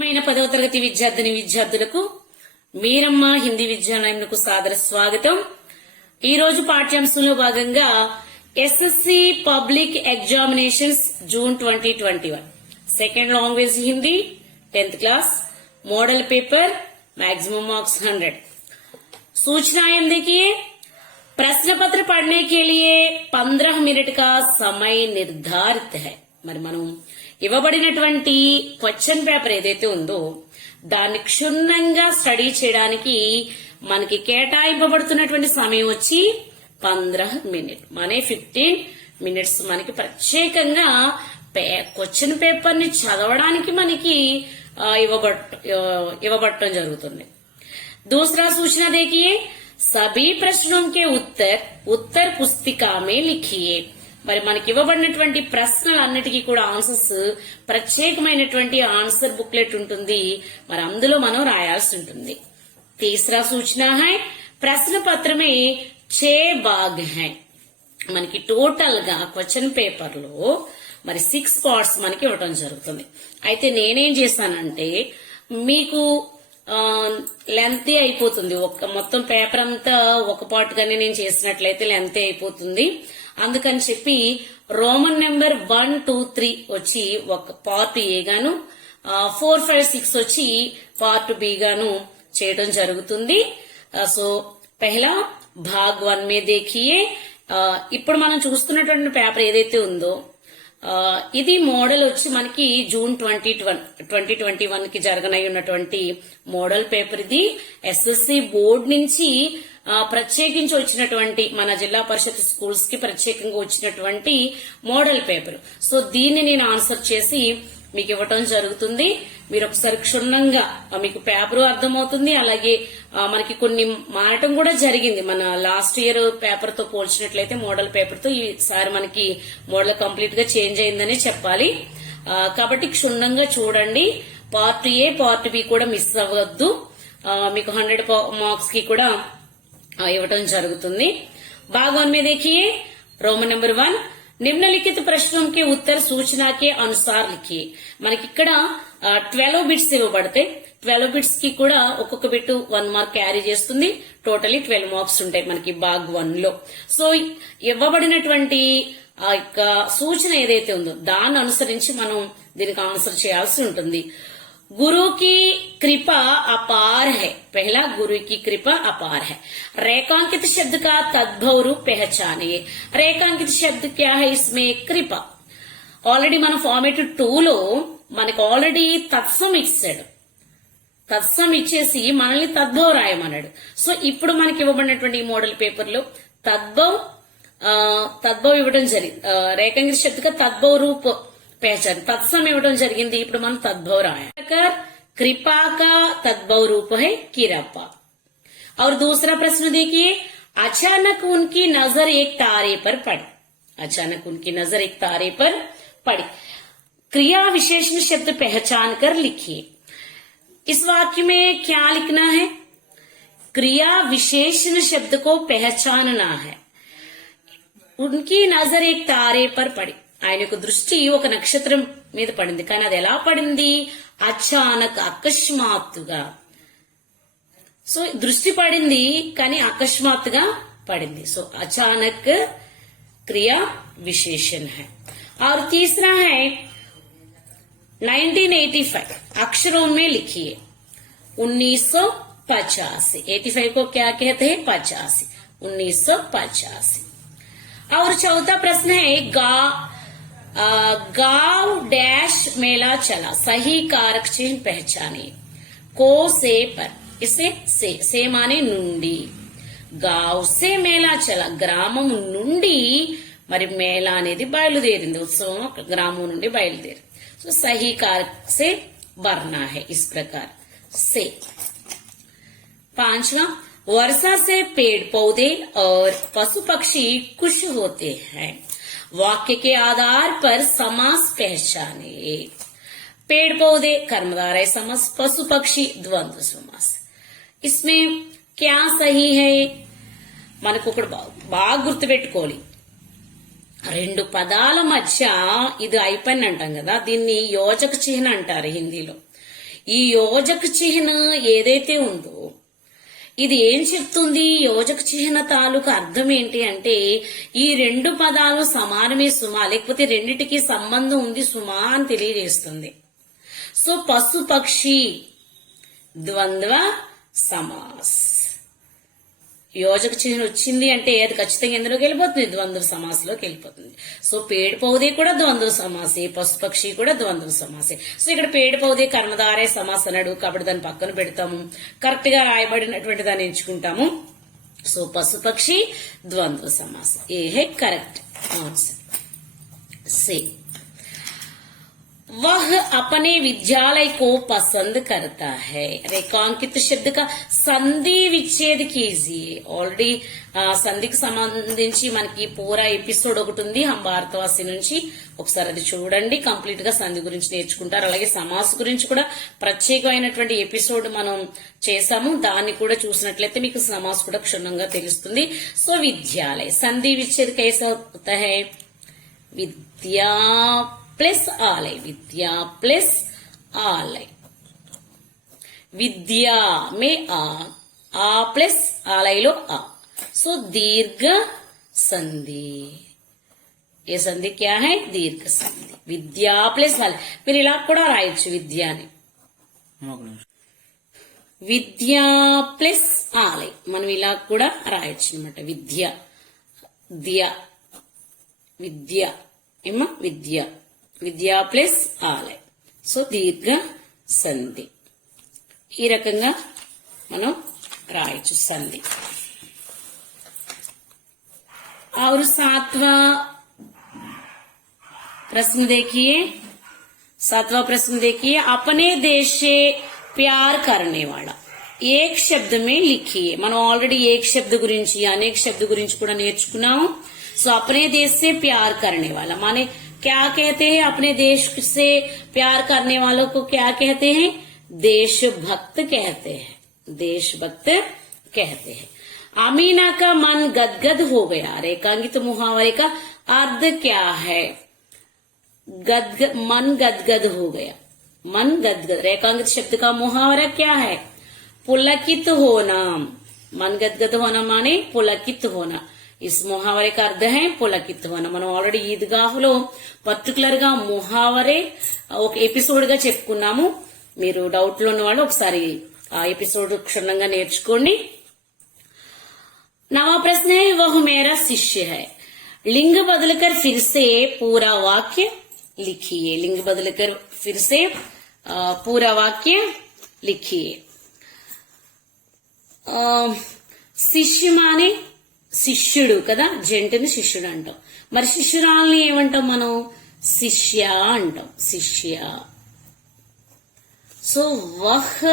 10వ తరగతి విద్యార్థులకు మీరమ్మ హిందీ విద్యాలయంకు సాదర స్వాగతం. ఈ రోజు పాఠ్యాంశంలో భాగంగా SSC public examinations June 2021 second language Hindi 10th class model paper maximum marks 100. सूचनाएं देखिए. प्रश्न पत्र पढ़ने के लिए 15 मिनट का समय निर्धारित है. మరి మనం ఇవ్వబడినటువంటి క్వశ్చన్ పేపర్ ఏదైతే ఉందో దాన్ని క్షుణ్ణంగా స్టడీ చేయడానికి మనకి కేటాయింపబడుతున్నటువంటి సమయం వచ్చి 15 మినిట్ మనే 15 మినిట్స్ మనకి ప్రత్యేకంగా క్వశ్చన్ పేపర్ ని చదవడానికి మనకి ఇవ్వబడటం జరుగుతుంది. दूसरा सूचना देखिए. सभी प्रश्नों के उत्तर पुस्तिका में लिखिए. మరి మనకి ఇవ్వబడినటువంటి ప్రశ్నలన్నిటికీ కూడా ఆన్సర్స్ ప్రత్యేకమైనటువంటి ఆన్సర్ బుక్లెట్ ఉంటుంది. మరి అందులో మనం రాయాల్సి ఉంటుంది. తీసరా సూచన హై ప్రశ్న పత్ర మే 6 భాగ్ హై. మనకి టోటల్ గా క్వశ్చన్ పేపర్ లో మరి 6 పార్ట్స్ మనకి ఇవ్వడం జరుగుతుంది. అయితే నేనేం చేశానంటే మీకు లెంతీ అయిపోతుంది. మొత్తం పేపర్ అంతా ఒక పార్ట్ గానే నేను చేసినట్లయితే లెంతీ అయిపోతుంది. అందుకని చెప్పి రోమన్ నెంబర్ 1, 2, 3 వచ్చి ఒక పార్ట్ ఏ గాను 4, 5, 6 వచ్చి పార్ట్ బి గాను చేయడం జరుగుతుంది. సో పెహలా భాగ్ 1 మే దేఖియే. ఇప్పుడు మనం చూస్తున్నటువంటి పేపర్ ఏదైతే ఉందో ఇది మోడల్ వచ్చి మనకి జూన్ 2021 కి జరగనై ఉన్నటువంటి మోడల్ పేపర్. ఇది ఎస్ఎస్సి బోర్డు నుంచి ప్రత్యేకించి వచ్చినటువంటి మన జిల్లా పరిషత్ స్కూల్స్ కి ప్రత్యేకంగా వచ్చినటువంటి మోడల్ పేపర్. సో దీన్ని నేను ఆన్సర్ చేసి మీకు ఇవ్వటం జరుగుతుంది. మీరు ఒకసారి క్షుణ్ణంగా మీకు పేపర్ అర్థమవుతుంది. అలాగే మనకి కొన్ని మారటం కూడా జరిగింది. మన లాస్ట్ ఇయర్ పేపర్ తో పోల్చినట్లయితే మోడల్ పేపర్ తో ఈసారి మనకి మోడల్ కంప్లీట్ గా చేంజ్ అయిందని చెప్పాలి. కాబట్టి క్షుణ్ణంగా చూడండి. పార్ట్ ఏ పార్ట్ బి కూడా మిస్ అవ్వద్దు. మీకు 100 మార్క్స్ కి కూడా ఇవ్వటం జరుగుతుంది. भाग 1 में देखिए. रोमन नंबर 1 निम्नलिखित प्रश्नों के उत्तर सूचना के अनुसार लिखिए. మనకి ఇక్కడ 12 బిట్స్ ఇవ్వబడతాయి. 12 బిట్స్ కి కూడా ఒక్కొక్క బిట్ 1 మార్క్ క్యారీ చేస్తుంది. టోటలీ 12 మార్క్స్ ఉంటాయి మనకి భాగ్ 1 లో. సో ఇవ్వబడినటువంటి సూచన ఏదైతే ఉందో దాన్ని అనుసరించి మనం దీనికి ఆన్సర్ చేయాల్సి ఉంటుంది. गुरु की कृपा अपार है. पहला गुरु की कृपा अपार है. रेखांकित शब्द का तद्भव रूप पहचानिए. रेखांकित शब्द क्या है इसमें? कृपा. ఆల్రెడీ మన ఫార్మేట్ 2 లో మనకు ఆల్రెడీ తత్సం ఇచ్చాడు. తత్సం ఇచ్చేసి మనల్ని తద్భవ్ రాయమన్నాడు. సో ఇప్పుడు మనకి ఇవ్వబడినటువంటి మోడల్ పేపర్ లో తద్భవ్ ఇవ్వడం జరిగింది. రేఖాంకిత శబ్ద కా తద్భవ్ రూప్ पहचान तत्सम इव्वడం జరిగింది. ఇప్పుడు మనం तद्भव राय कृपा का तद्भव रूप है किरपा. और दूसरा प्रश्न देखिए. अचानक उनकी नजर एक तारे पर पड़ी. अचानक उनकी नजर एक तारे पर पड़ी. क्रिया विशेषण शब्द पहचान कर लिखिए. इस वाक्य में क्या लिखना है? क्रिया विशेषण शब्द को पहचानना है. उनकी नजर एक तारे पर पड़ी. ఆయన యొక్క దృష్టి ఒక నక్షత్రం మీద పడింది. కానీ అది ఎలా పడింది? అచానక్ అకస్మాత్తుగా. సో దృష్టి పడింది కానీ అకస్మాత్తుగా పడింది. సో అచానక్ క్రియా విశేషణ है. और तीसरा है 1985 अक्षरों में लिखिए. 1985. 85 को क्या कहते हैं? 85. 1985. और चौथा प्रश्न है गांव डैश मेला चला. सही कारक चिन्ह पहचाने. को से पर. इसे से माने నుండి. గావ్ సే మేళా చలా. గ్రామం నుండి మరి మేళా అనేది బయలుదేరింది. ఉత్సవం గ్రామం నుండి బయలుదేరి. సో సహీ कारक से भरना है इस प्रकार से. 5वां वर्षा से पेड़ पौधे और पशु पक्षी खुश होते हैं. वाक्य के आधार पर समास पहचाने. पेड़ पौधे कर्मधारय समास, पशु पक्षी द्वंद्व समास. इसमें क्या सही है? మనకు ఒకటి బాగా గుర్తుపెట్టుకోవాలి. 2 పదాల మధ్య ఇది అయిపోయింది అంటాం కదా, దీన్ని యోజక చిహ్న అంటారు హిందీలో. ఈ యోజక చిహ్న ఏదైతే ఉందో ఇది ఏం చెప్తుంది? యోజక చిహ్న తాలూకు అర్థం ఏంటి అంటే ఈ రెండు పదాలు సమానమే సుమా, లేకపోతే రెండిటికి సంబంధం ఉంది సుమా అని తెలియజేస్తుంది. సో పశు పక్షి ద్వంద్వ సమాస్. యోజక చిహ్నం వచ్చింది అంటే అది ఖచ్చితంగా ఎందులోకి వెళ్ళిపోతుంది? ద్వంద్వ సమాసంలోకి వెళ్ళిపోతుంది. సో పేड़ పౌదే కూడా ద్వంద్వ సమాసే, పశు పక్షి కూడా ద్వంద్వ సమాసే. సో ఇక్కడ పేड़ పౌదే కర్మధారే సమాస్ అన్నాడు కాబట్టి దాన్ని పక్కన పెడతాము, కరెక్ట్ గా రాయబడినటువంటి దాన్ని ఎంచుకుంటాము. సో పశు పక్షి ద్వంద్వ సమాస్, ఏ హే కరెక్ట్ ఆన్సర్. से वह अपने विद्यालय को पसंद करता है. रेखांकित शब्द का సంధి విచ్ఛేద్ కీజియే. ఆల్రెడీ సంధికి సంబంధించి మనకి పూరా ఎపిసోడ్ ఒకటి ఉంది హం భారతవాసి నుంచి, ఒకసారి అది చూడండి. కంప్లీట్ గా సంధి గురించి నేర్చుకుంటారు. అలాగే సమాస్ గురించి కూడా ప్రత్యేకమైనటువంటి ఎపిసోడ్ మనం చేసాము, దాన్ని కూడా చూసినట్లయితే మీకు సమాస్ కూడా క్షుణ్ణంగా తెలుస్తుంది. సో విద్యాలయ సంధి విచ్ఛేద్ కైసా హోతా హై? విద్యా प्लस आलय, विद्या प्लस आलय. विद्या में आ प्लस आलय लो आ. सो दीर्घ संधि. ये संधि क्या है? दीर्घ संधि. विद्या प्लस आलय. మీరు ఇలా కూడా రాయొచ్చు విద్యాని. విద్యా ప్లస్ ఆలయ మనం ఇలా కూడా రాయొచ్చు అన్నమాట. విద్య ద్య విద్య ఏమా విద్య, విద్యా ప్లస్ ఆలయ. సో దీర్ఘ సంధి. ఈ రకంగా మనం రాయొచ్చు సంధి. और सातवां प्रश्न देखिए. सातवां प्रश्न देखिए. अपने देश से प्यार करने वाला एक शब्द में लिखिए. మనం ఆల్రెడీ ఏక్ శబ్द గురించి అనేక శబ్द గురించి కూడా నేర్చుకున్నాము. సో अपने देश से प्यार करने वाला माने क्या कहते हैं? अपने देश से प्यार करने वालों को क्या कहते हैं? देशभक्त कहते हैं. देशभक्त कहते हैं. अमीना का मन गदगद हो गया. रेखांकित मुहावरे का अर्थ क्या है? मन गदगद हो गया. मन गदगद रेखांकित शब्द का मुहावरा क्या है? पुलकित होना. मन गदगद होना माने पुलकित होना. इस मुहावरे का अर्थ है पुलकित होना. మనం ఆల్రెడీ ఈద్గాహ్లో పర్టికులర్ గా ముహావరే ఒక ఎపిసోడ్ గా చెప్పుకున్నాము. మీరు డౌట్ లో ఉన్న వాళ్ళు ఒకసారి ఆ ఎపిసోడ్ క్షుణ్ణంగా నేర్చుకోండి. नवा प्रश्न है वह मेरा शिष्य है. लिंग बदलकर फिर से पूरा वाक्य लिखिए. लिंग बदलकर फिर से पूरा वाक्य लिखिए. శిష్య మానే శిష్యుడు కదా, జంటని శిష్యుడు అంటాం. మరి శిష్యురాల్ని ఏమంటాం మనం? శిష్య అంటాం. శిష్య. సో వహ్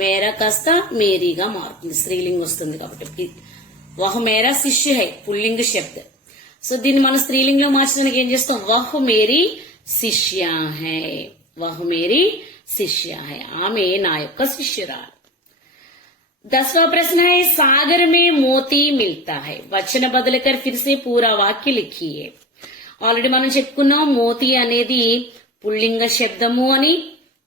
మేరా కాస్త మేరీగా మారుతుంది, స్త్రీలింగ్ వస్తుంది కాబట్టి. వహ్ మేరా శిష్య హై పుల్లింగ శబ్ద. సో దీన్ని మనం స్త్రీలింగ్ లో మార్చడానికి ఏం చేస్తాం? వహ్ మేరీ శిష్య హై. వహ్ మేరీ శిష్య హై. ఆమె నా యొక్క శిష్యురాలు. 10वां प्रश्न है सागर में मोती मिलता है. वचन बदलकर फिर से पूरा वाक्य लिखिए. ఆల్రెడీ మనం చెప్పుకున్నాం మోతి అనేది పుల్లింగ శబ్దము అని.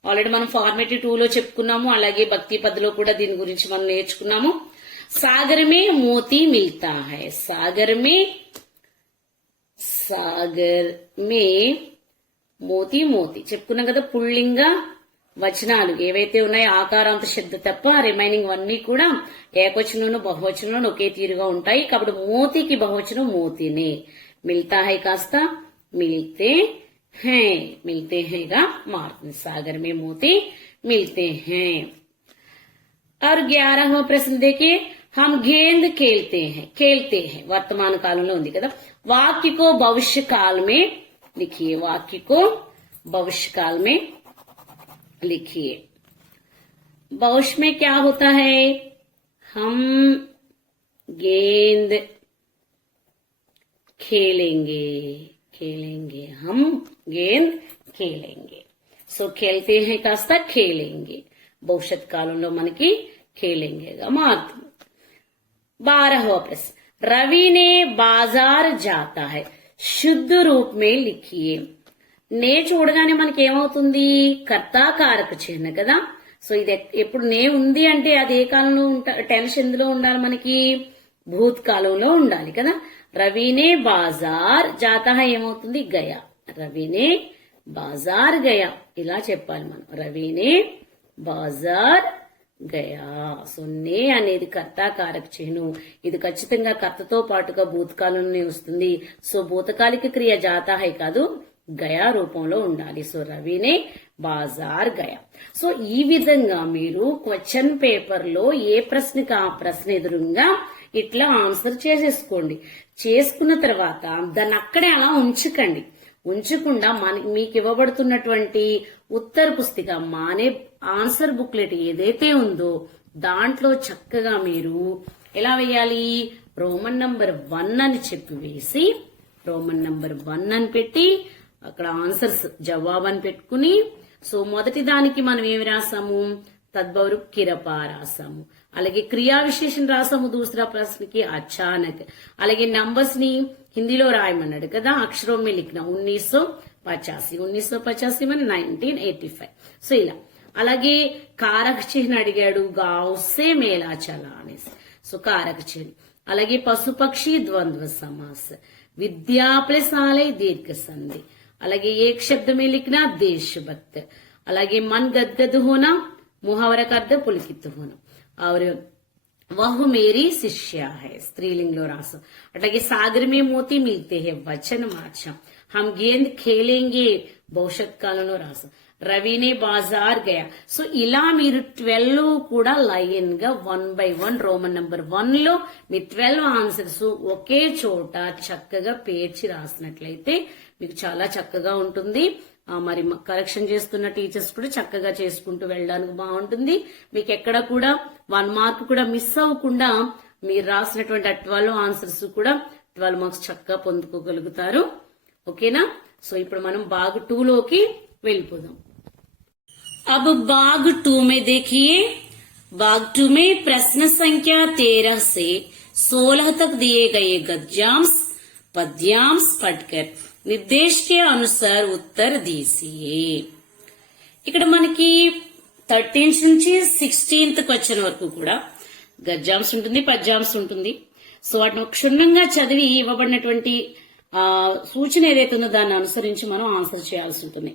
ఆల్రెడీ మనం ఫార్మేటివ్ 2 లో చెప్పుకున్నాము. అలాగే భక్తి పద్లో కూడా దీని గురించి మనం నేర్చుకున్నాము. సాగర్ మే మోతి మిల్తా హై. సాగర్ మే మోతి మోతి చెప్పుకున్నాం కదా. పుల్లింగ వచనాలు ఏవైతే ఉన్నాయో ఆకారాంత శబ్ద తప్ప రిమైనింగ్ అన్ని కూడా ఏకవచనంలోను బహువచనంలోను ఒకే తీరుగా ఉంటాయి. కాబట్టి మోతికి బహువచనం మోతినే. మిల్తా హై కాస్త మిల్తే హై. మిల్తే హైగా మారుతుంది. సాగర్ మే మోతి మిల్తే హై. और 11वां प्रश्न देखिए. हम गेंद खेलते हैं. खेलते हैं వర్తమాన కాలంలో ఉంది కదా. वाक्य को भविष्य काल में लिखिए. वाक्य को भविष्य काल में लिखिए. भविष्य में क्या होता है? हम गेंद खेलेंगे. खेलेंगे. हम गेंद खेलेंगे. సో खेलते हैं కాస్త खेलेंगे భవిష్యత్ కాలంలో మనకి खेलेंगेగా మారుతుంది. 12वां प्रश्न. रवि ने बाजार जाता है शुद्ध रूप में लिखिए. నే చూడగానే మనకి ఏమవుతుంది, కర్తాకారక చిహ్న కదా. సో ఇది ఎప్పుడు నే ఉంది అంటే అది ఏ కాలంలో టెన్స్ ఎందులో ఉండాలి మనకి, భూతకాలంలో ఉండాలి కదా. రవినే బాజార్ జాతా హై ఏమవుతుంది, గయా. రవినే బాజార్ గయా ఇలా చెప్పాలి మనం. రవినే బాజార్ గయా. సో నే అనేది కర్తాకారక చిహ్నం. ఇది ఖచ్చితంగా కర్తతో పాటుగా భూతకాలంలోనే వస్తుంది. సో భూతకాలిక క్రియ జాతా హై కాదు, గయా రూపంలో ఉండాలి. సో రవినే బాజార్ గయా. సో ఈ విధంగా మీరు క్వశ్చన్ పేపర్ లో ఏ ప్రశ్నకి ఆ ప్రశ్న ఎదురుగా ఇట్లా ఆన్సర్ చేసేసుకోండి. చేసుకున్న తర్వాత దాన్ని అక్కడే అలా ఉంచకండి. ఉంచకుండా మీకు ఇవ్వబడుతున్నటువంటి ఉత్తర పుస్తిక మానే ఆన్సర్ బుక్లెట్ ఏదైతే ఉందో దాంట్లో చక్కగా మీరు ఎలా వేయాలి, రోమన్ నంబర్ 1 అని చెప్పి వేసి రోమన్ నంబర్ 1 అని పెట్టి అక్కడ ఆన్సర్స్ జవాబు అని పెట్టుకుని, సో మొదటి దానికి మనం ఏమి రాసాము, తద్భవ రూప్ కిరపా రాసాము. అలాగే క్రియా విశేషణ రాసాము దూసరా ప్రశ్నకి అచానక్. అలాగే నంబర్స్ ని హిందీలో రాయమన్నాడు కదా, అక్షరం మే లిఖనా 1950 మన 1985. సో ఇలా. అలాగే కారక చిహ్న అడిగాడు, గావ్ సే మేలా చలా అనేసి. సో కారక చిహ్న. అలాగే పశుపక్షి ద్వంద్వ సమాస్, విద్యా ప్లస్ ఆలయ దీర్ఘ సంధి. అలాగే ఏక్ శబ్ద మే లిఖనా దేశభక్త్. అలాగే మన్ గద్గద్ హోనా ముహావర का अर्थ पुलकित होना. और वह मेरी शिष्या है स्त्रीलिंग లో రాసాం. అట్లాగే సాగర్ మే మోతి మిల్తే హే వచన మార్చాం. హమ్ గేంద్ ఖేలేంగే భవిష్యత్ కాలంలో రాసాం. రవినే బాజార్ గయా. సో ఇలా మీరు 12 కూడా లైన్ గా 1 by 1 రోమన్ నంబర్ 1 లో మీ 12 ఆన్సర్స్ ఒకే చోట చక్కగా పేర్చి రాసినట్లయితే మీకు చాలా చక్కగా ఉంటుంది. మరి కరెక్షన్ చేస్తున్న టీచర్స్ కూడా చక్కగా చేసుకుంటూ వెళ్ళడానికి బాగుంటుంది. మీకు ఎక్కడ కూడా 1 మార్క్ కూడా మిస్ అవ్వకుండా మీరు రాసినటువంటి 12 ఆన్సర్స్ కూడా 12 మార్క్స్ చక్కగా పొందుకోగలుగుతారు. ఓకేనా. సో ఇప్పుడు మనం భాగ్ 2 లోకి వెళ్ళిపోదాం. अब भाग 2 में देखिए, भाग 2 में प्रश्न संख्या 13 से 16 तक दिए गए गद्यांश पद्यांश पढ़कर निर्देश के अनुसार उत्तर दीजिए. ఇక్కడ మనకి 13 నుంచి 16th క్వశ్చన్ వరకు కూడా గద్యాంశం ఉంటుంది, పద్యాంశం ఉంటుంది. సో వాటిని క్షుణ్ణంగా చదివి ఇవ్వబడినటువంటి సూచన ఏదైతే ఉందో దాన్ని అనుసరించి మనం ఆన్సర్ చేయాల్సి ఉంటుంది.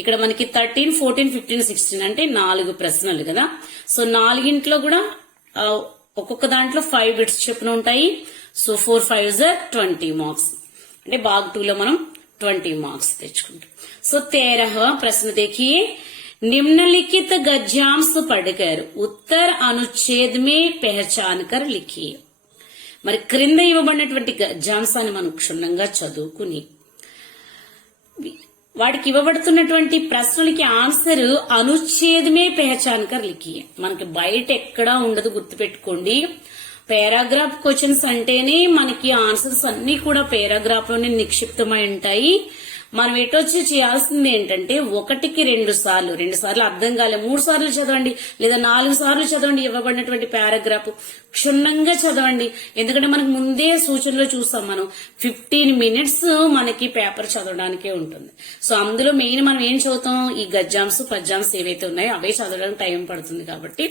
ఇక్కడ మనకి 13, 14, 15, 16 అంటే 4 ప్రశ్నలు కదా. సో 4 కూడా ఒక్కొక్క దాంట్లో 5 బిట్స్ చొప్పున ఉంటాయి. సో 4 5s 20 మార్క్స్ అంటే భాగ్ 2 లో మనం 20 మార్క్స్ తెచ్చుకుంటాం. సో 13 ప్రశ్న देखिए, निम्नलिखित गद्यांश पढ़कर उत्तर अनुच्छेद में पहचान कर लिखिए. మరి క్రింద ఇవ్వబడినటువంటి గద్యాంశాన్ని మనం క్షుణ్ణంగా చదువుకుని వాటికి ఇవ్వబడుతున్నటువంటి ప్రశ్నలకి ఆన్సర్ అనుచ్ఛేదమే పెహచాన్ కర్ లిఖియే. మనకి బయట ఎక్కడా ఉండదు, గుర్తుపెట్టుకోండి. పారాగ్రాఫ్ క్వశ్చన్స్ అంటేనే మనకి ఆన్సర్స్ అన్ని కూడా పారాగ్రాఫ్ లోనే నిక్షిప్తమై ఉంటాయి. మనం ఎటొచ్చి చేయాల్సింది ఏంటంటే 1కి 2 సార్లు అర్థం కాలే 3 సార్లు చదవండి, లేదా 4 సార్లు చదవండి ఇవ్వబడినటువంటి పారాగ్రాఫ్. క్షుణ్ణంగా చదవండి. ఎందుకంటే మనకు ముందే సూచనలో చూస్తాం మనం 15 minutes మనకి పేపర్ చదవడానికే ఉంటుంది. సో అందులో మెయిన్ మనం ఏం చదువుతాం, ఈ గద్యాంశ పద్యాంశ ఏవైతే ఉన్నాయో అవే చదవడానికి టైం పడుతుంది. కాబట్టి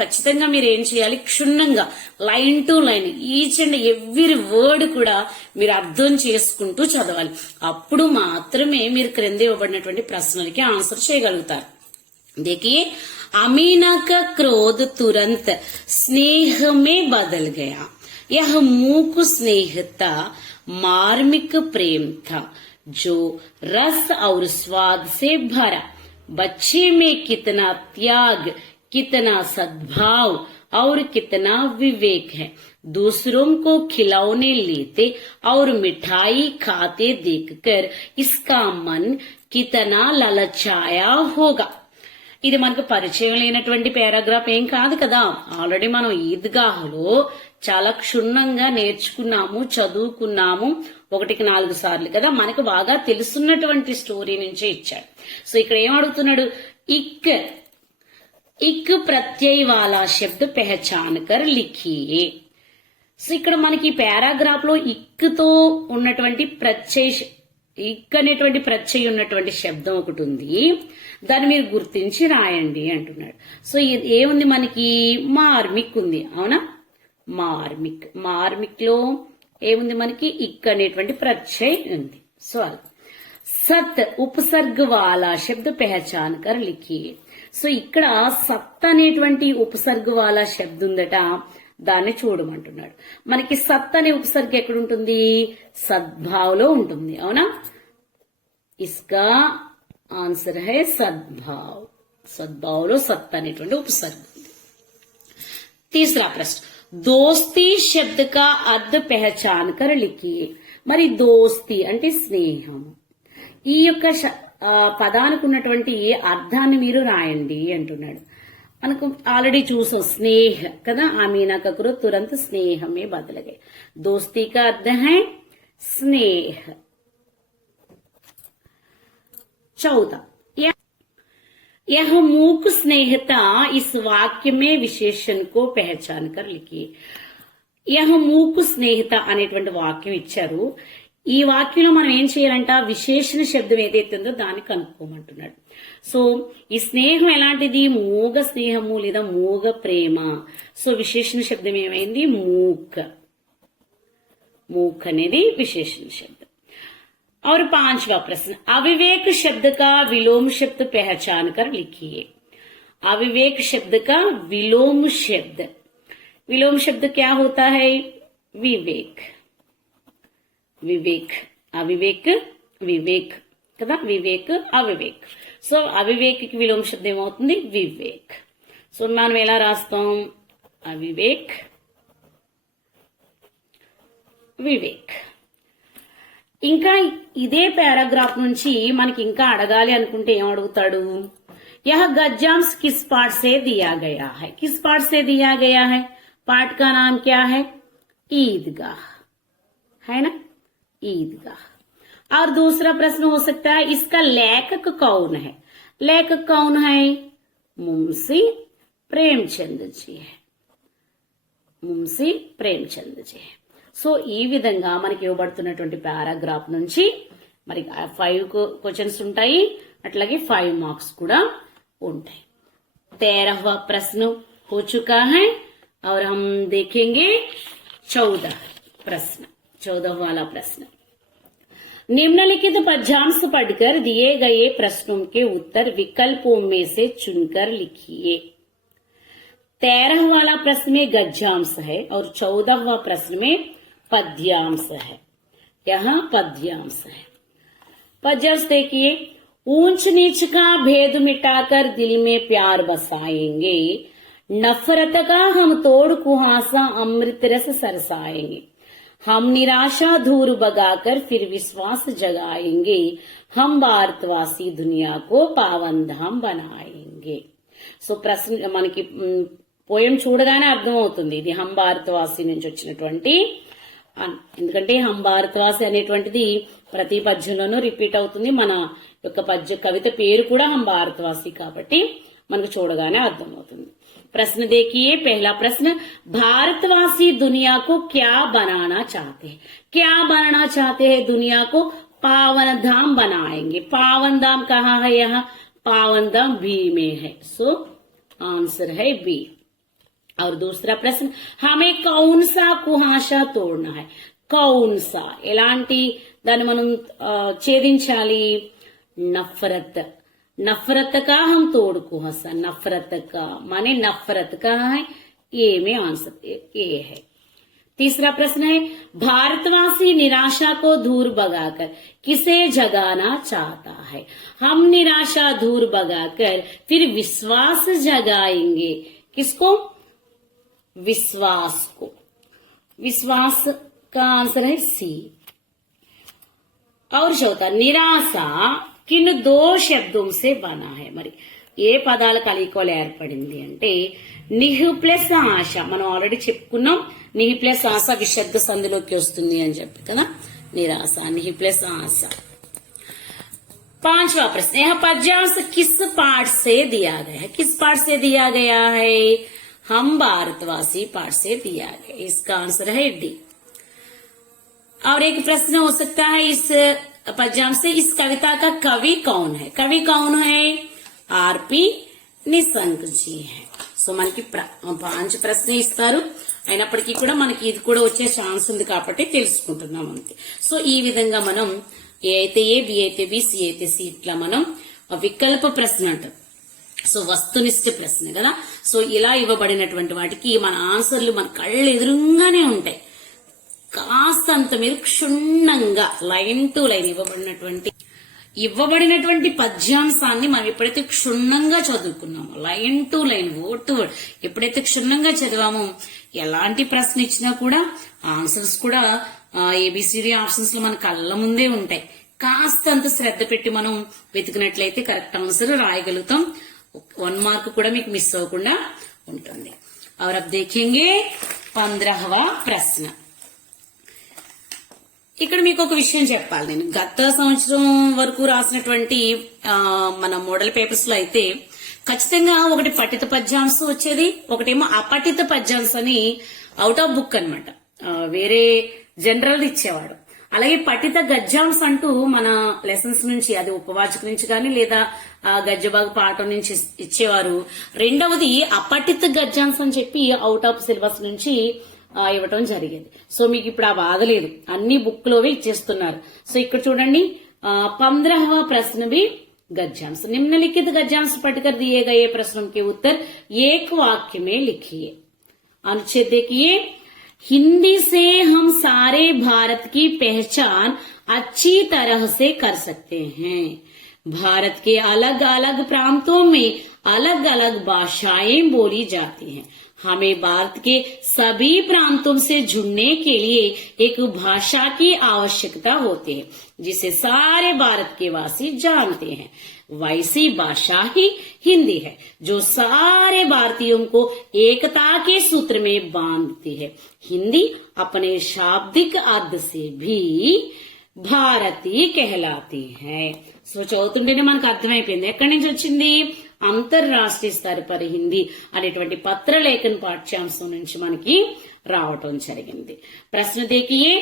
ఖచ్చితంగా మీరు ఏం చేయాలి, క్షుణ్ణంగా line to line each and every word కూడా మీరు అర్థం చేసుకుంటూ చదవాలి. అప్పుడు మాత్రమే మీరు క్రింద ఇవ్వబడినటువంటి ప్రశ్నలకి ఆన్సర్ చేయగలుగుతారు. देखिए, अमीना का क्रोध तुरंत स्नेह में बदल गया. यह मूक स्नेह था, मार्मिक प्रेम था जो रस और स्वाद से भरा. बच्चे में कितना त्याग, कितना सद्भाव और कितना विवेक है. दूसरों को खिलौने लेते और मिठाई खाते देखकर इसका मन कितना ललचाया होगा. ఇది మనకు పరిచయం లేనటువంటి పారాగ్రాఫ్ ఏం కాదు కదా. ఆల్రెడీ మనం ఈద్గాహ్లో చాలా క్షుణ్ణంగా నేర్చుకున్నాము, చదువుకున్నాము 1కి 4 సార్లు కదా. మనకు బాగా తెలుసున్నటువంటి స్టోరీ నుంచే ఇచ్చాడు. సో ఇక్కడ ఏం అడుగుతున్నాడు, ఇక్ ప్రత్యయ వాలా శబ్ద పెహచాన్ కర్ లిఖియే. సో ఇక్కడ మనకి పారాగ్రాఫ్ లో ఇక్తో ఉన్నటువంటి ప్రత్యయ ఇక్ అనేటువంటి ప్రత్యయం ఉన్నటువంటి శబ్దం ఒకటి ఉంది, దాన్ని మీరు గుర్తించి రాయండి అంటున్నాడు. సో ఏముంది మనకి, మార్మిక్ ఉంది, అవునా? మార్మిక్, మార్మిక్ లో ఏముంది మనకి, ఇక్ అనేటువంటి ప్రత్యయం ఉంది. సో సత్ ఉపసర్గ వాలా శబ్ద పెహచాన్ కర్ లిఖియే. సో ఇక్కడ సత్ అనేటువంటి ఉపసర్గ వాలా శబ్దం ఉందట, దాన్ని చూడమంటున్నాడు. మనకి సత్ అనే ఉపసర్గ ఎక్కడుంటుంది, సద్భావ్లో ఉంటుంది, అవునా? Iska answer high Sadbhav. సద్భావ్లో సత్ అనేటువంటి ఉపసర్గ ఉంది. తీసరా ప్రశ్న, దోస్తీ శబ్ద కా అర్థ పెహచాన్ కర్ లిఖియే. మరి దోస్తీ అంటే స్నేహం, ఈ యొక్క పదానికి ఉన్నటువంటి అర్థాన్ని మీరు రాయండి అంటున్నాడు. మనకు ఆల్రెడీ చూసాం స్నేహ కదా, ఆमीना का करो तुरंत स्नेह में बदल गए. दोस्ती का अर्थ है स्नेह. 14 यह मूक स्नेहता इस वाक्य में विशेषण को पहचान कर लिखिए. यह मूक स्नेहత అనేటువంటి వాక్యం ఇచ్చారు. ఈ వాక్యంలో మనం ఏం చేయాలంట, విశేషణ శబ్దం ఏదైతే ఉందో దాన్ని కనుక్కోమంటున్నాడు. సో ఈ స్నేహం ఎలాంటిది, మూగ స్నేహము లేదా మూగ ప్రేమ. సో విశేషణ శబ్దం ఏమైంది, మూక్. మూక్ అనేది విశేషణ శబ్దం. और 5वां प्रश्न, अविवेक शब्द का विलोम शब्द पहचान कर लिखिए. अविवेक शब्द का विलोम शब्द, विलोम शब्द क्या होता है, विवेक. వివేక్, అవివేక్, వివేక్ కదా, వివేక్ అవివేక్. సో అవివేక్ కి విలోమ శబ్దం ఏమవుతుంది, వివేక్. సో మనం ఎలా రాస్తాం, అవివేక్, వివేక్. ఇంకా ఇదే పారాగ్రాఫ్ నుంచి మనకి ఇంకా అడగాలి అనుకుంటే ఏం అడుగుతాడు, यह गद्यांश किस पाठ से दिया गया है. किस पाठ से दिया गया है, पाठ का नाम क्या है, ईदगाह है ना, ईदगाह. और दूसरा प्रश्न हो सकता है, इसका लेखक कौन है. लेखक कौन है, मुंशी प्रेमचंद जी है. मुंशी प्रेमचंद जी है. సో ఈ విధంగా మనకి ఇవ్వబడుతున్నటువంటి పారాగ్రాఫ్ నుంచి మరి 5 క్వశ్చన్స్ ఉంటాయి, అట్లాగే 5 మార్క్స్ కూడా ఉంటాయి. 13वां प्रश्न हो चुका है और हम देखेंगे 14 प्रश्न. 14 वाला प्रश्न, निम्नलिखित पद्यांश पढ़कर दिए गए प्रश्नों के उत्तर विकल्पों में से चुनकर लिखिए. 13 वाला प्रश्न में गद्यांश है और 14वां प्रश्न में पद्यांश है. यहाँ पद्यांश है. पद्यांश देखिए, ऊंच नीच का भेद मिटाकर दिल में प्यार बसाएंगे, नफरत का हम तोड़ कुहासा अमृत रस सरसाएंगे, हम निराशा दूर भगाकर फिर विश्वास जगाएंगे, हम भारतवासी दुनिया को पावन धाम बनाएंगे. సో ప్రశ్న మనకి పోయం చూడగానే అర్థమవుతుంది ఇది హం భారతవాసి నుంచి వచ్చినటువంటి, ఎందుకంటే హం భారతవాసి అనేటువంటిది ప్రతి పద్యంలోనూ రిపీట్ అవుతుంది. మన యొక్క కవిత పేరు కూడా హం భారతవాసి కాబట్టి మనకు చూడగానే అర్థమవుతుంది. प्रश्न देखिए, पहला प्रश्न, भारतवासी दुनिया को क्या बनाना चाहते हैं. क्या बनाना चाहते हैं, दुनिया को पावन धाम बनाएंगे. पावन धाम कहाँ है, यहाँ पावन धाम बी में है. सो आंसर है बी. और दूसरा प्रश्न, हमें कौन सा कुहासा तोड़ना है. कौन सा एलांटी दाన్ని మనం ఛేదించాలి, नफरत. नफरत का हम तोड़ कुहासा, नफरत का माने नफरत कहाँ है, ए में आंसर ए है. तीसरा प्रश्न है, भारतवासी निराशा को दूर भगाकर किसे जगाना चाहता है. हम निराशा दूर भगाकर फिर विश्वास जगाएंगे. किसको, विश्वास को. विश्वास का आंसर है सी. और चौथा, निराशा किन 2 శబ్దం से बना है. మరి ఏ పదాల కలయికలు ఏర్పడింది అంటే నిహ్ ప్లస్ ఆశ. మనం ఆల్రెడీ చెప్పుకున్నాం, నిహ్ ప్లస్ ఆశ విశబ్ద సంధిలోకి వస్తుంది అని చెప్పి కదా, నిరాశ, నిహ్ ప్లస్ ఆశ. 5वां प्रश्न, यह पद्यांश किस पाठ से दिया गया है. किस पाठ से दिया गया है, हम भारतवासी पाठ से दिया गया. इसका आंसर है डी. और एक प्रश्न हो सकता है, इस पद्यांश से इस कविता का कवि कौन है? कवि कौन है? ఆర్పి నిశంక్ జీ है. సో మనకి 5 ప్రశ్నలు ఇస్తారు. అయినప్పటికీ కూడా మనకి ఇది కూడా వచ్చే ఛాన్స్ ఉంది కాబట్టి తెలుసుకుంటున్నాం అంతే. సో ఈ విధంగా మనం ఏ అయితే ఏ, బి అయితే బి, సి అయితే సి, ఇట్లా మనం వికల్ప ప్రశ్న అంటారు. సో వస్తునిష్ట ప్రశ్న కదా. సో ఇలా ఇవ్వబడినటువంటి వాటికి మన ఆన్సర్లు మన కళ్ళు ఎదురుగానే ఉంటాయి. కాస్తంత మీరు క్షుణ్ణంగా లైన్ టు లైన్ ఇవ్వబడినటువంటి పద్యాంశాన్ని మనం ఎప్పుడైతే క్షుణ్ణంగా చదువుకున్నామో, line to line, word to word ఎప్పుడైతే క్షుణ్ణంగా చదివామో, ఎలాంటి ప్రశ్న ఇచ్చినా కూడా ఆన్సర్స్ కూడా ఏబిసిడి ఆప్షన్స్ లో మన కళ్ళ ముందే ఉంటాయి. కాస్తంత శ్రద్ధ పెట్టి మనం వెతికినట్లయితే కరెక్ట్ ఆన్సర్ రాయగలుగుతాం. 1 మార్క్ కూడా మీకు మిస్ అవ్వకుండా ఉంటుంది. और अब देखेंगे 15वां ప్రశ్న. ఇక్కడ మీకు ఒక విషయం చెప్పాలి. నేను గత సంవత్సరం వరకు రాసినటువంటి మన మోడల్ పేపర్స్ లో అయితే ఖచ్చితంగా ఒకటి పఠిత పద్యాంశం వచ్చేది, ఒకటేమో అపఠిత పద్యాంశం అని అవుట్ ఆఫ్ బుక్ అన్నమాట, వేరే జనరల్ ఇచ్చేవాడు. అలాగే పఠిత గద్యాంశం అంటూ మన లెసన్స్ నుంచి, అది ఉపవాచక నుంచి కానీ లేదా గద్యభాగ పాఠం నుంచి ఇచ్చేవారు. రెండవది అపఠిత గద్యాంశం అని చెప్పి అవుట్ ఆఫ్ సిలబస్ నుంచి ఇవ్వటం జరిగేది. సో మీకు ఇప్పుడు ఆ బాధ లేదు, అన్ని బుక్ లోవే ఇచ్చేస్తున్నారు. సో ఇక్కడ చూడండి 15वां प्रश्न भी गद्यांश. निम्नलिखित गद्यांश पढ़कर दिए गए प्रश्नों के उत्तर एक वाक्य में लिखिए. अनुच्छेद देखिए. हिंदी से हम सारे भारत की पहचान अच्छी तरह से कर सकते हैं. भारत के अलग अलग प्रांतों में अलग अलग भाषाएं बोली जाती हैं. हमें भारत के सभी प्रांतों से जुड़ने के लिए एक भाषा की आवश्यकता होती है जिसे सारे भारत के वासी जानते हैं. वैसी भाषा ही हिंदी है जो सारे भारतीयों को एकता के सूत्र में बांधती है. हिंदी अपने शाब्दिक अर्थ से भी భారతీయ कहलाती है. సో చదువుతుంటేనే మనకు అర్థమైపోయింది ఎక్కడి నుంచి వచ్చింది. అంతర్రాష్ట్రీయ స్థాయి పర్ హిందీ అనేటువంటి పత్రలేఖన పాఠ్యాంశం నుంచి మనకి రావటం జరిగింది. ప్రశ్న देखिए.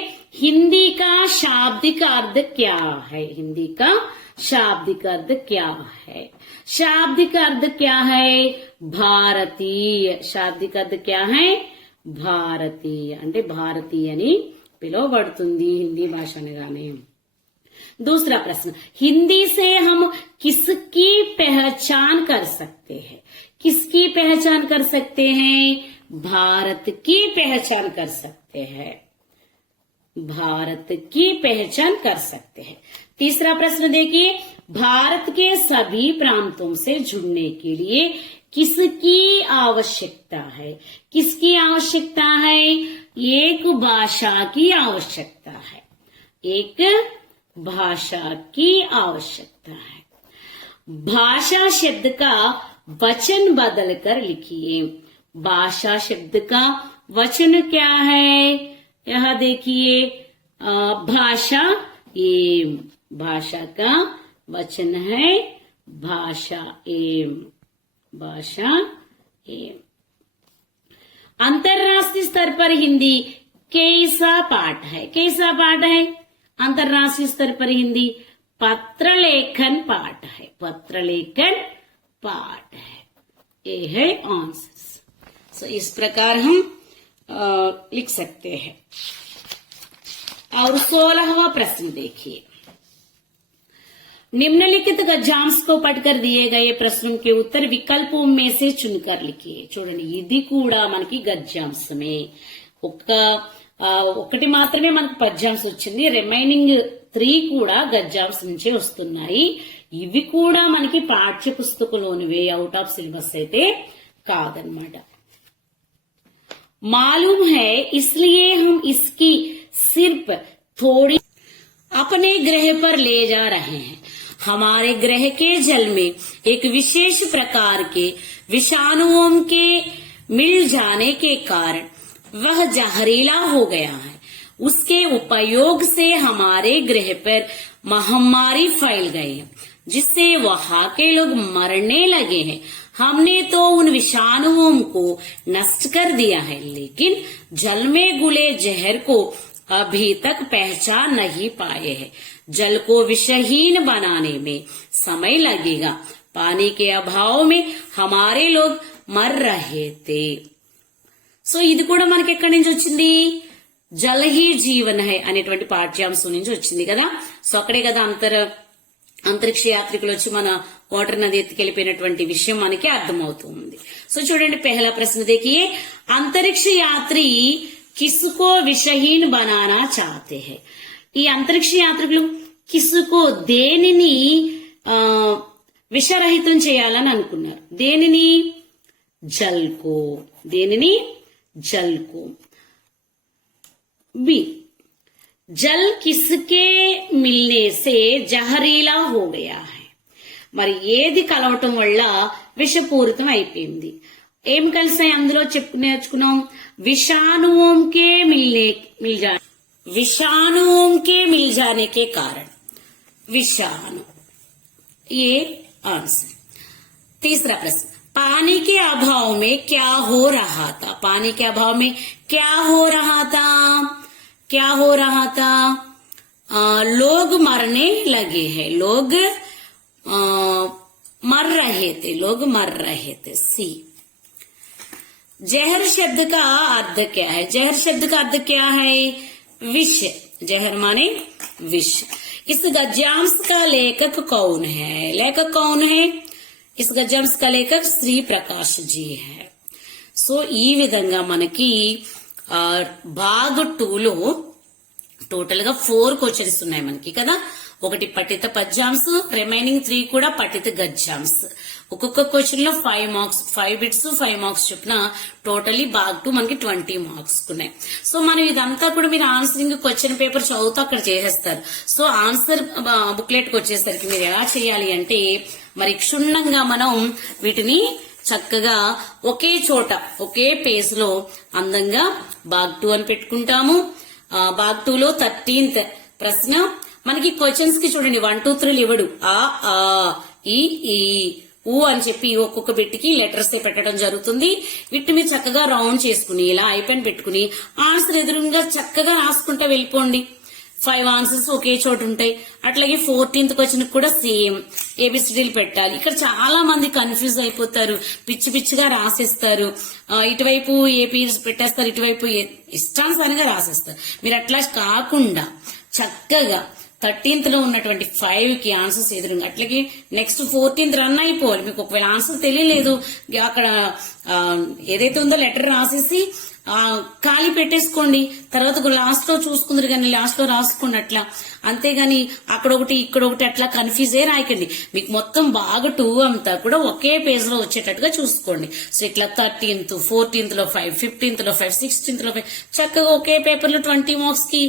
हिंदी का शाब्दिक अर्थ क्या है? हिंदी का शाब्दिक अर्थ क्या है? शाब्दिक अर्थ क्या है? భారతీయ. शाब्दिक अर्थ क्या है? భారతీయ అంటే భారతీయ అని పిలువబడుతుంది హిందీ భాష అనగానే. दूसरा प्रश्न. हिंदी से हम किसकी पहचान कर सकते हैं? किसकी पहचान कर सकते हैं? भारत की पहचान कर सकते हैं. भारत की पहचान कर सकते हैं. तीसरा प्रश्न देखिए. भारत के सभी प्रांतों से जुड़ने के लिए किसकी आवश्यकता है? किसकी आवश्यकता है? एक भाषा की आवश्यकता है. एक भाषा की आवश्यकता है. भाषा शब्द का वचन बदलकर लिखिए. भाषा शब्द का वचन क्या है? यह देखिए. भाषा एम. भाषा का वचन है भाषा एम. भाषा एम. अंतर्राष्ट्रीय स्तर पर हिंदी कैसा पाठ है? कैसा पाठ है? अंतर्राष्ट्रीय स्तर पर हिंदी पत्रलेखन पाठ है. पत्रलेखन पाठ है. ये है आंसर्स. सो इस प्रकार हम लिख सकते हैं. और 16वां प्रश्न देखिए. निम्नलिखित गद्यांश को पढ़कर दिए गए प्रश्नों के उत्तर विकल्पों में से चुनकर लिखिए. చూడండి ఇది కూడా మనకి గద్యాంశమే. ఒకటి మాత్రమే మనకు పద్యాంశం వచ్చింది, రిమైనింగ్ 3 కూడా గద్యాంశం నుంచే వస్తున్నాయి. ఇవి కూడా మనకి పాఠ్య పుస్తకంలోనివే, అవుట్ ఆఫ్ సిలబస్ అయితే కాదనమాట. मालूम है इसलिए हम इसकी सिर्फ थोड़ी अपने ग्रह पर ले जा रहे हैं. हमारे ग्रह के जल में एक विशेष प्रकार के विषाणुओं के मिल जाने के कारण वह जहरीला हो गया है. उसके उपयोग से हमारे ग्रह पर महामारी फैल गई है जिससे वहां के लोग मरने लगे हैं. हमने तो उन विषाणुओं को नष्ट कर दिया है लेकिन जल में घुले जहर को अभी तक पहचान नहीं पाए हैं. जल को विषहीन बनाने में समय लगेगा, पानी के अभाव में हमारे लोग मर रहे थे। సో ఇది కూడా మనకి ఎక్కడి నుంచి వచ్చింది, జల్ హీ జీవన్ హై అనేటువంటి పాఠ్యాంశం నుంచి వచ్చింది కదా. సో అక్కడే కదా అంతరిక్ష యాత్రికులు వచ్చి మన వాటర్ నది ఎత్తుకెళ్లిపోయినటువంటి విషయం మనకి అర్థమవుతుంది. సో చూడండి, పెహలా ప్రశ్న देखिए, అంతరిక్ష యాత్రి కిస్కో విషహీన్ బనానా చాతే హై. ఈ అంతరిక్ష యాత్రికులు కిస్కో దేనిని విషరహితం చేయాలని అనుకున్నారు. దేనిని? జల్కో. దేనిని? జల్కో. బి, జల్ కిస్కే మిల్నే సే జహరీలా హో గయా హై. మరి ఏది కలవటం వల్ల విషపూరితం అయిపోయింది? ఏం కలిసాయి అందులో నేర్చుకున్నాం? विषाणुओं के मिल जाने के कारण, विषाणु, ये आंसर। तीसरा प्रश्न, पानी के अभाव में क्या हो रहा था? पानी के अभाव में क्या हो रहा था? क्या हो रहा था? लोग मरने लगे हैं, लोग मर रहे थे, लोग मर रहे थे। सी, जहर शब्द का अर्थ क्या है? जहर शब्द का अर्थ क्या है? विष। जहर माने विष। इस गद्यांश का लेखक कौन है? लेखक कौन है? इस गद्यांश का लेखक श्री प्रकाश जी है। సో ఈ విధంగా మనకి భాగ్ 2లో టోటల్ గా 4 క్వశ్చన్స్ ఉన్నాయి మనకి కదా. ఒకటి పఠిత పద్యాంశ, రిమైనింగ్ 3 కూడా పఠిత గద్యాంశ. ఒక్కొక్క క్వశ్చన్ లో 5 మార్క్స్, 5 బిట్స్ 5 మార్క్స్ చొప్పున టోటలీ భాగ్ 2 మనకి 20 మార్క్స్ ఉన్నాయి. సో మనం ఇదంతా కూడా మీరు ఆన్సరింగ్ క్వశ్చన్ పేపర్ చదువుతూ అక్కడ చేసేస్తారు. సో ఆన్సర్ బుక్లెట్ కి వచ్చేసరికి మీరు ఎలా చేయాలి అంటే, మరి క్షుణ్ణంగా మనం వీటిని చక్కగా ఒకే చోట ఒకే పేజ్ లో అందంగా భాగ్ 2 అని పెట్టుకుంటాము. భాగ్ 2లో 13th ప్రశ్న మనకి క్వశ్చన్స్ కి చూడండి 1 2 3 ఇవ్వడు. ఆ ఈ ఊ అని చెప్పి ఒక్కొక్క బిట్కి లెటర్స్ పెట్టడం జరుగుతుంది. వీటిని మీరు చక్కగా రౌండ్ చేసుకుని ఇలా ఐపెన్ పెట్టుకుని ఆన్సర్ ఎదురుగా చక్కగా రాసుకుంటా వెళ్ళిపోండి. 5 ఆన్సర్స్ ఒకే చోట ఉంటాయి. అట్లాగే 14th క్వశ్చన్ కూడా సేమ్ ఏబిసిడీలు పెట్టాలి. ఇక్కడ చాలా మంది కన్ఫ్యూజ్ అయిపోతారు, పిచ్చి పిచ్చిగా రాసేస్తారు. ఇటువైపు ఏపీ పెట్టేస్తారు, ఇటువైపు ఇష్టానుసారంగా రాసేస్తారు. మీరు అట్లా కాకుండా చక్కగా 13th లో ఉన్నటువంటి 5 కి ఆన్సర్స్ ఎదురుగా, అట్లాగే నెక్స్ట్ 14th రన్ అయిపోవాలి. మీకు ఒకవేళ ఆన్సర్ తెలియలేదు, అక్కడ ఏదైతే ఉందో లెటర్ రాసేసి ఖాళీ పెట్టేసుకోండి. తర్వాత లాస్ట్ లో చూసుకుందరు కానీ లాస్ట్ లో రాసుకోండి అట్లా. అంతేగాని అక్కడ ఒకటి ఇక్కడ ఒకటి అట్లా కన్ఫ్యూజ్ అయ్యి రాయకండి. మీకు మొత్తం బాగా 2 అంతా కూడా ఒకే పేజ్ లో వచ్చేటట్టుగా చూసుకోండి. సో ఇట్లా 13th, 14th లో 5, 15th లో 5, 16th లో 5 చక్కగా ఒకే పేపర్ లో 20 మార్క్స్ కి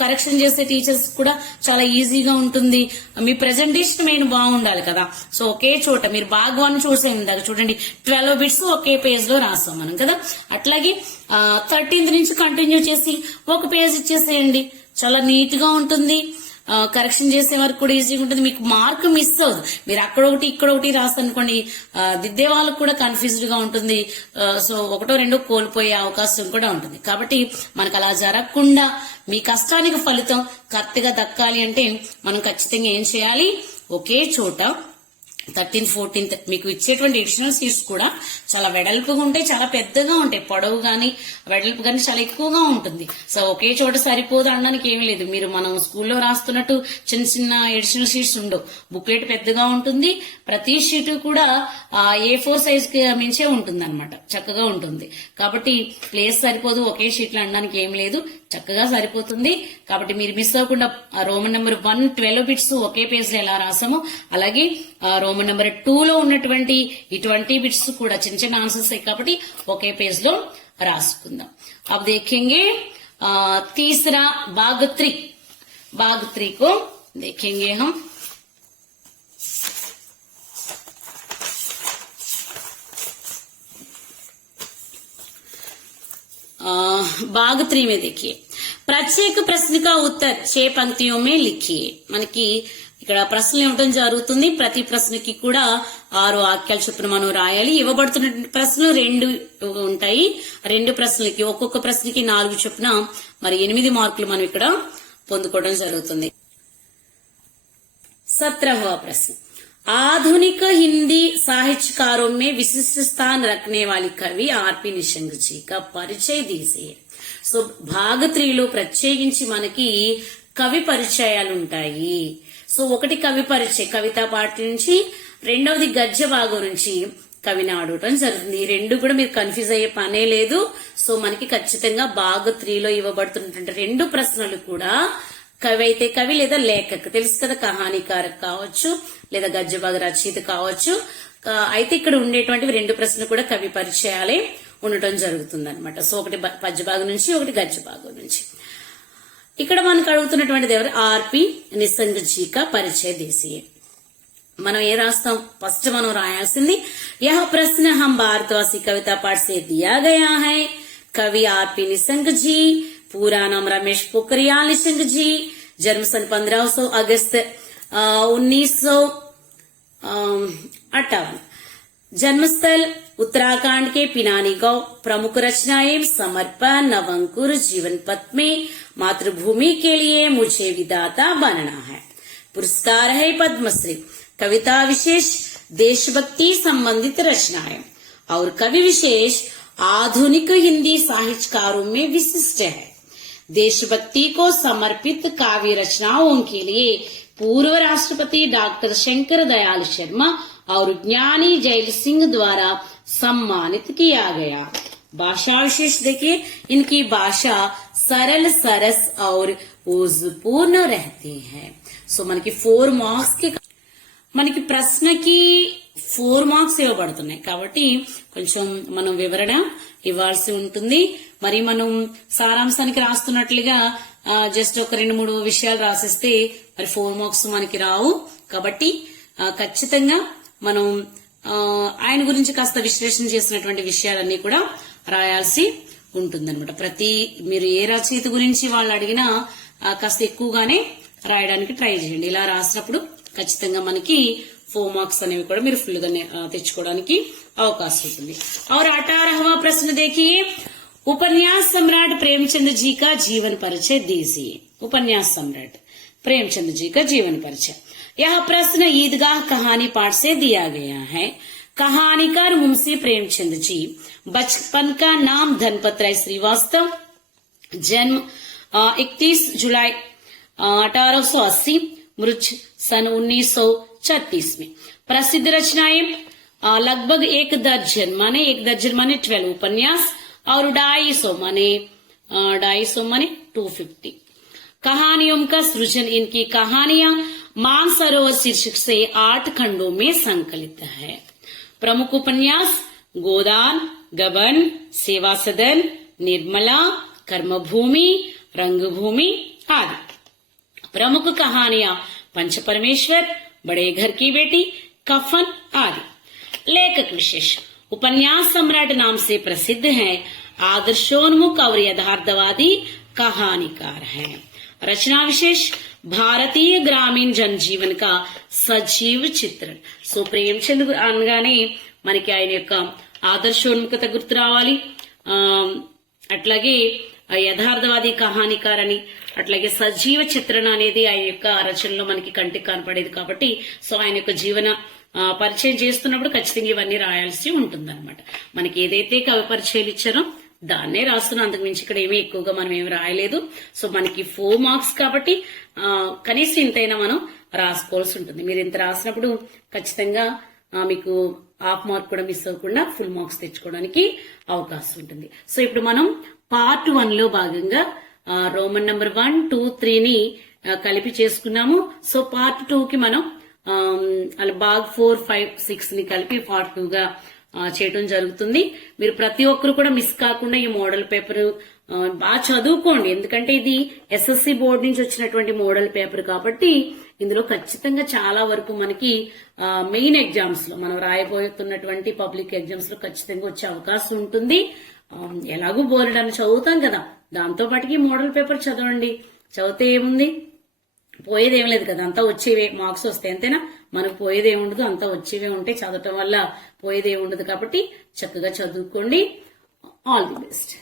కరెక్షన్ చేసే టీచర్స్ కూడా చాలా ఈజీగా ఉంటుంది. మీ ప్రెజెంటేషన్ మెయిన్ బాగుండాలి కదా. సో ఒకే చోట మీరు భాగ్ 1 చూసే ఉందాక చూడండి 12 బిట్స్ ఒకే పేజ్ లో రాస్తాం మనం కదా. అట్లాగే 13th నుంచి కంటిన్యూ చేసి ఒక పేజ్ ఇచ్చేసేయండి, చాలా నీట్ గా ఉంటుంది. కరెక్షన్ చేసే వరకు కూడా ఈజీగా ఉంటుంది. మీకు మార్క్ మిస్ అవ్వదు. మీరు అక్కడ ఒకటి ఇక్కడ ఒకటి రాస్తారనుకోండి, దిద్దే వాళ్ళకు కూడా కన్ఫ్యూజ్డ్ గా ఉంటుంది. సో 1 2 కోల్పోయే అవకాశం కూడా ఉంటుంది. కాబట్టి మనకు అలా జరగకుండా మీ కష్టానికి ఫలితం కరెక్ట్ గా దక్కాలి అంటే మనం ఖచ్చితంగా ఏం చేయాలి? ఒకే చోట 13th 14th మీకు ఇచ్చేటువంటి ఎడిషనల్ సీట్స్ కూడా చాలా వెడల్పుగా ఉంటాయి, చాలా పెద్దగా ఉంటాయి. పొడవు గాని వెడల్పు గాని చాలా ఎక్కువగా ఉంటుంది. సో ఒకే చోట సరిపోదు అనడానికి ఏమీ లేదు. మీరు మనం స్కూల్లో రాస్తున్నట్టు చిన్న చిన్న ఎడిషనల్ షీట్స్ ఉండవు. బుక్లెట్ పెద్దగా ఉంటుంది. ప్రతి షీట్ కూడా A4 సైజ్ కి మించే ఉంటుంది అనమాట, చక్కగా ఉంటుంది. కాబట్టి ప్లేస్ సరిపోదు ఒకే షీట్ లో అనడానికి ఏం లేదు, చక్కగా సరిపోతుంది. కాబట్టి మీరు మిస్ అవ్వకుండా రోమన్ నెంబర్ 1 12 బిట్స్ ఒకే పేజ్ లో ఎలా రాసామో అలాగే రోమన్ నెంబర్ 2 లో ఉన్నటువంటి ఈ 20 బిట్స్ కూడా చిన్న చిన్న ఆన్సర్స్ కాబట్టి ఒకే పేజ్ లో రాసుకుందాం. अब देखेंगे तीसरा भाग 3. भाग 3 को देखेंगे हम. भाग 3 में देखिए, प्रत्येक प्रश्न का उत्तर 6 पंक्तियों में लिखिए. మనకి ఇక్కడ ప్రశ్నలు ఇవ్వడం జరుగుతుంది. ప్రతి ప్రశ్నకి కూడా 6 వాక్యాలు చొప్పున మనం రాయాలి. ఇవ్వబడుతున్న ప్రశ్నలు 2 ఉంటాయి. 2 ప్రశ్నలకి ఒక్కొక్క ప్రశ్నకి 4 చొప్పున మరి 8 మార్కులు మనం ఇక్కడ పొందుకోవడం జరుగుతుంది. 17वां प्रश्न, आधुनिक हिंदी साहित्यकारों में विशिष्ट स्थान रखने वाली कवि आర్పి నిశంక్ जी का परिचय दीजिए. సో భాగ 3లో ప్రత్యేకించి మనకి కవి పరిచయాలు ఉంటాయి. సో ఒకటి కవి పరిచయం కవితా పాఠ్యం నుంచి, రెండవది గద్య భాగం నుంచి కవిని అడగటం జరుగుతుంది. ఈ రెండు కూడా మీరు కన్ఫ్యూజ్ అయ్యే పనే లేదు. సో మనకి ఖచ్చితంగా భాగ 3లో ఇవ్వబడుతున్నటువంటి రెండు ప్రశ్నలు కూడా కవి అయితే కవి లేదా లేఖక్, తెలుసు కదా, కహానీకారక్ కావచ్చు లేదా గద్య భాగ రచయిత కావచ్చు. అయితే ఇక్కడ ఉండేటువంటి రెండు ప్రశ్నలు కూడా కవి పరిచయాలే ఉండటం జరుగుతుంది అనమాట. సో ఒకటి పద్య భాగం నుంచి, ఒకటి గద్య భాగం నుంచి. ఇక్కడ మనకు అడుగుతున్నటువంటిది ఎవరు? ఆర్పి నిశంక్ జీ కా పరిచయ దీజియే. మనం ఏ రాస్తాం? ఫస్ట్ మనం రాయాల్సింది యహ ప్రశ్న హమ్ భారతవాసి కవితా పాఠ్ సే దియా గయా హై. కవి ఆర్పి నిశంక్ జీ, पूरा नाम रमेश पोखरियाल निशंक जी, जन्म सन 1500 अगस्त 1958, जन्मस्थल उत्तराखंड के पिनानी गांव. प्रमुख रचनाएं समर्पण, नवंकुर, जीवन पथ में, मातृभूमि के लिए मुझे विधाता बनना है. पुरस्कार है पद्मश्री. कविता विशेष देशभक्ति संबंधित रचनाएं और कवि विशेष आधुनिक हिंदी साहित्यकारों में विशिष्ट है. देशभक्ति को समर्पित काव्य रचनाओं के लिए पूर्व राष्ट्रपति डॉक्टर शंकर दयाल शर्मा और ज्ञानी जैल सिंह द्वारा सम्मानित किया गया. भाषा विशेष देखिए, इनकी भाषा सरल, सरस और ओजपूर्ण रहती है. सो मन की 4 మార్క్స్ के మనకి ప్రశ్నకి 4 మార్క్స్ ఇవ్వబడుతున్నాయి కాబట్టి కొంచెం మనం వివరణ ఇవ్వాల్సి ఉంటుంది. మరి మనం సారాంశానికి రాస్తున్నట్లుగా జస్ట్ ఒక 2-3 విషయాలు రాసిస్తే మరి 4 మార్క్స్ మనకి రావు. కాబట్టి ఖచ్చితంగా మనం ఆయన గురించి కాస్త విశ్లేషణ చేసినటువంటి విషయాలన్నీ కూడా రాయాల్సి ఉంటుందన్నమాట. మీరు ఏ రచయిత గురించి వాళ్ళు అడిగినా కాస్త ఎక్కువగానే రాయడానికి ట్రై చేయండి. ఇలా రాసినప్పుడు ఖచ్చితంగా మనకి 4 మార్క్స్ అనేవి కూడా మీరు ఫుల్ గా తెచ్చుకోవడానికి అవకాశం ఉంటుంది. और 18वां प्रश्न देखिए, उपन्यास सम्राट प्रेमचंद जी का जीवन परिचय दीजिए. उपन्यास सम्राट प्रेमचंद जी का जीवन परिचय. यह प्रश्न ईदगाह कहानी पाठ से दिया गया है. कहानीकार मुंशी प्रेमचंद जी. बचपन का नाम धनपत राय श्रीवास्तव. जन्म 31 जुलाई 1880, मृत्यु सन 1936 में. प्रसिद्ध रचनाएं लगभग 1 दर्जन माने 12 उपन्यास और 250 माने 250 कहानियों का सृजन. इनकी कहानियां मानसरोवर शीर्षक से 8 खंडों में संकलित है. प्रमुख उपन्यास गोदान, गबन, सेवा सदन, निर्मला, कर्मभूमि, रंगभूमि आदि. प्रमुख कहानियां पंच परमेश्वर, बड़े घर की बेटी, कफन आदि. लेखक विशेष उपन्यास सम्राट नाम से प्रसिद्ध हैं. आदर्शोन्मुख और यथार्थवादी कहानीकार हैं. रचना विशेष భారతీయ గ్రామీణ జనజీవన్ కా సజీవ చిత్రణ. సో ప్రేమచంద్ అనగానే మనకి ఆయన యొక్క ఆదర్శోన్ముఖత గుర్తు రావాలి. అట్లాగే యథార్థవాది కహానికార్ అని, అట్లాగే సజీవ చిత్రణ అనేది ఆయన యొక్క రచనలో మనకి కంటికి కనపడేది కాబట్టి సో ఆయన యొక్క జీవన పరిచయం చేస్తున్నప్పుడు ఖచ్చితంగా ఇవన్నీ రాయాల్సి ఉంటుందన్నమాట. మనకి ఏదైతే కవి పరిచయాలు ఇచ్చారో దాన్నే రాస్తున్నాం, అంతకు మించి ఇక్కడ ఏమీ ఎక్కువగా మనం ఏమి రాయలేదు. సో మనకి 4 మార్క్స్ కాబట్టి కనీసం ఇంతైనా మనం రాసుకోవాల్సి ఉంటుంది. మీరు ఇంత రాసినప్పుడు ఖచ్చితంగా మీకు హాఫ్ మార్క్ కూడా మిస్ అవ్వకుండా ఫుల్ మార్క్స్ తెచ్చుకోవడానికి అవకాశం ఉంటుంది. సో ఇప్పుడు మనం పార్ట్ 1 లో భాగంగా రోమన్ నెంబర్ 1, 2, 3ని కలిపి చేసుకున్నాము. సో పార్ట్ 2 కి మనం అలా భాగ్ 4, 5, 6ని కలిపి పార్ట్ 2 గా చేయడం జరుగుతుంది. మీరు ప్రతి ఒక్కరు కూడా మిస్ కాకుండా ఈ మోడల్ పేపర్ బాగా చదువుకోండి. ఎందుకంటే ఇది ఎస్ఎస్సి బోర్డు నుంచి వచ్చినటువంటి మోడల్ పేపర్ కాబట్టి ఇందులో ఖచ్చితంగా చాలా వరకు మనకి మెయిన్ ఎగ్జామ్స్ లో మనం రాయబోతున్నటువంటి పబ్లిక్ ఎగ్జామ్స్ లో ఖచ్చితంగా వచ్చే అవకాశం ఉంటుంది. ఎలాగూ బోర్డు అని చదువుతాం కదా, దాంతో పాటుకి మోడల్ పేపర్ చదవండి. చదివితే ఏముంది, పోయేదేం లేదు కదా, అంతా వచ్చేవే మార్క్స్ వస్తాయి అంతేనా. మనకు పోయేదే ఉండదు, అంతా వచ్చేవే ఉంటే చదవటం వల్ల పోయేదే ఉండదు. కాబట్టి చక్కగా చదువుకోండి. All the best.